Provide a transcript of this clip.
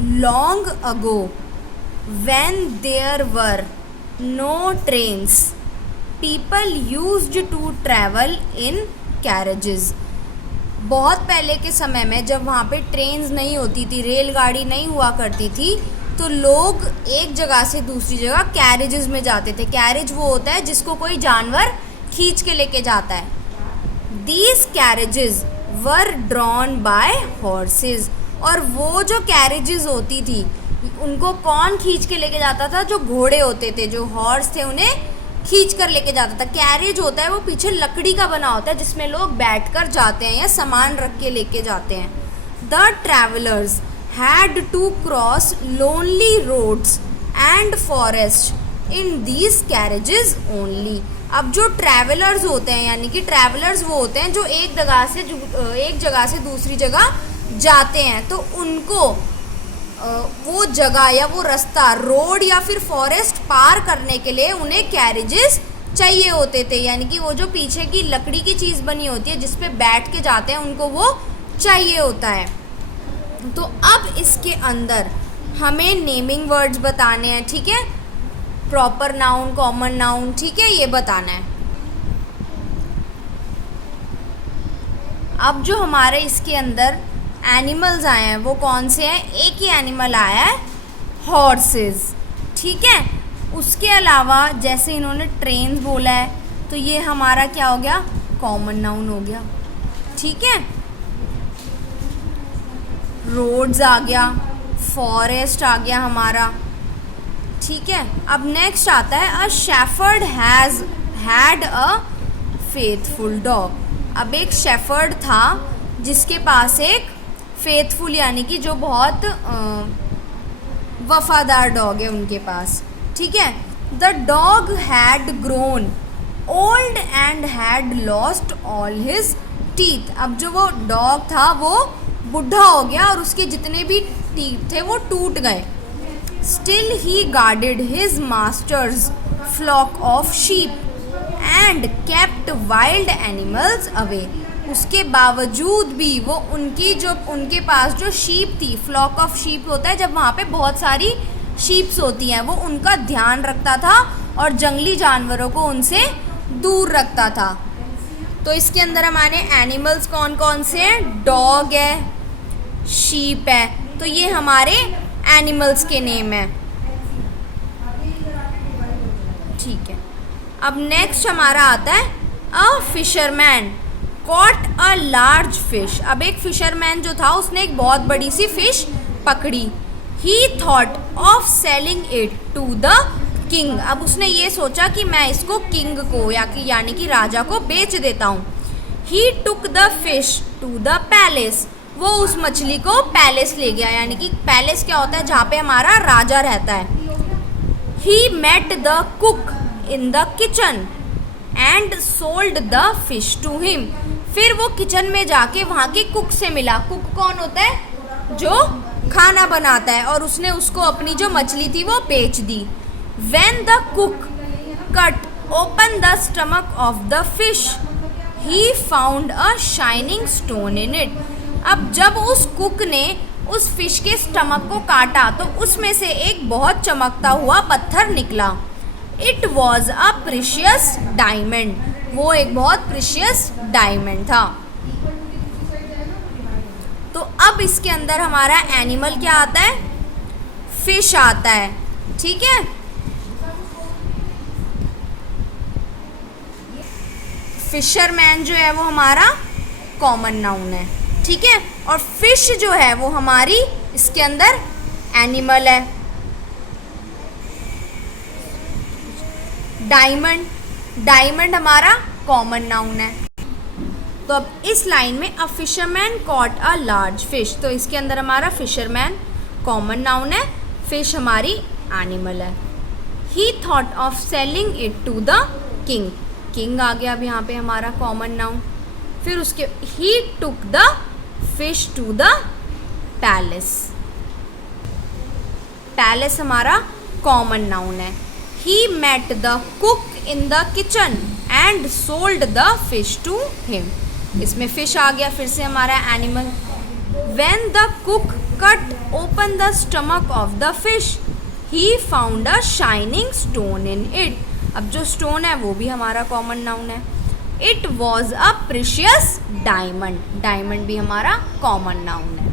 long ago when there were no trains people used to travel in carriages। बहुत पहले के समय में जब वहाँ पे ट्रेन्स नहीं होती थी, रेलगाड़ी नहीं हुआ करती थी, तो लोग एक जगह से दूसरी जगह कैरेजेस में जाते थे। कैरेज वो होता है जिसको कोई जानवर खींच के लेके जाता है। These carriages were drawn by horses। और वो जो कैरेजेस होती थी उनको कौन खींच के लेके जाता था? जो घोड़े होते थे, जो हॉर्स थे, उन्हें खींच कर लेके जाता था। कैरेज होता है वो पीछे लकड़ी का बना होता है जिसमें लोग बैठकर जाते हैं या सामान रख के लेके जाते हैं। The travellers had to cross lonely roads and forest in these carriages only. अब जो ट्रैवलर्स होते हैं, यानी कि ट्रैवलर्स वो होते हैं जो एक जगह से दूसरी जगह जाते हैं, तो उनको वो जगह या वो रास्ता, रोड या फिर फॉरेस्ट पार करने के लिए उन्हें कैरेजेस चाहिए होते थे। यानी कि वो जो पीछे की लकड़ी की चीज़ बनी होती है जिस पे बैठ के जाते हैं, उनको वो चाहिए होता है। तो अब इसके अंदर हमें नेमिंग वर्ड्स बताने हैं, ठीक है? प्रॉपर नाउन, कॉमन नाउन, ठीक है, ये बताना है। अब जो हमारे इसके अंदर एनिमल्स आए हैं वो कौन से हैं? एक ही एनिमल आया है, हॉर्सेस, ठीक है। उसके अलावा जैसे इन्होंने ट्रेन बोला है तो ये हमारा क्या हो गया? कॉमन नाउन हो गया, ठीक है। रोड्स आ गया, फॉरेस्ट आ गया हमारा, ठीक है। अब नेक्स्ट आता है a shepherd had a faithful dog. अब एक शेफर्ड था जिसके पास एक फेथफुल यानी कि जो बहुत वफादार डॉग है उनके पास, ठीक है। The dog had grown old and had lost all his teeth. अब जो वो डॉग था वो बुढ़ा हो गया और उसके जितने भी टीथ थे वो टूट गए। Still he guarded his masters flock of sheep and kept wild animals away. उसके बावजूद भी वो उनके पास जो शीप थी, फ्लॉक ऑफ शीप होता है जब वहाँ पे बहुत सारी शीप्स होती हैं, वो उनका ध्यान रखता था और जंगली जानवरों को उनसे दूर रखता था। तो इसके अंदर हमारे एनिमल्स कौन कौन से हैं? डॉग है, शीप है, तो ये हमारे एनिमल्स के नेम है, ठीक है। अब नेक्स्ट हमारा आता है अ fisherman caught a large fish. अब एक फिशरमैन जो था उसने एक बहुत बड़ी सी फिश पकड़ी। He thought of selling it to the king. अब उसने ये सोचा कि मैं इसको किंग को यानी कि राजा को बेच देता हूँ। He took the fish to the palace. वो उस मछली को पैलेस ले गया, यानी कि पैलेस क्या होता है? जहाँ पे हमारा राजा रहता है। He met the cook in the kitchen and sold the fish to him. फिर वो किचन में जाके वहाँ के कुक से मिला। कुक कौन होता है? जो खाना बनाता है, और उसने उसको अपनी जो मछली थी वो बेच दी। When the cook cut open the stomach of the fish, he found a shining stone in it. अब जब उस कुक ने उस फिश के स्टमक को काटा तो उसमें से एक बहुत चमकता हुआ पत्थर निकला। It was a precious diamond. वो एक बहुत प्रीशियस डायमंड था। तो अब इसके अंदर हमारा एनिमल क्या आता है? फिश आता है, ठीक है। फिशरमैन जो है वो हमारा कॉमन नाउन है, ठीक है। और फिश जो है वो हमारी इसके अंदर एनिमल है। डायमंड हमारा कॉमन नाउन है। तो अब इस लाइन में a fisherman caught a large fish, तो इसके अंदर हमारा फिशरमैन कॉमन नाउन है, फिश हमारी एनिमल है। He thought of selling it to the king. King आ गया अब यहाँ पे हमारा कॉमन नाउन। फिर उसके he took the fish to the palace. Palace हमारा कॉमन नाउन है। He met the cook in the kitchen and sold the fish to him. इसमें फिश आ गया, फिर से हमारा animal. When the cook cut open the stomach of the fish, he found a shining stone in it. अब जो stone है वो भी हमारा कॉमन नाउन है. It was a precious diamond, diamond भी हमारा कॉमन नाउन है.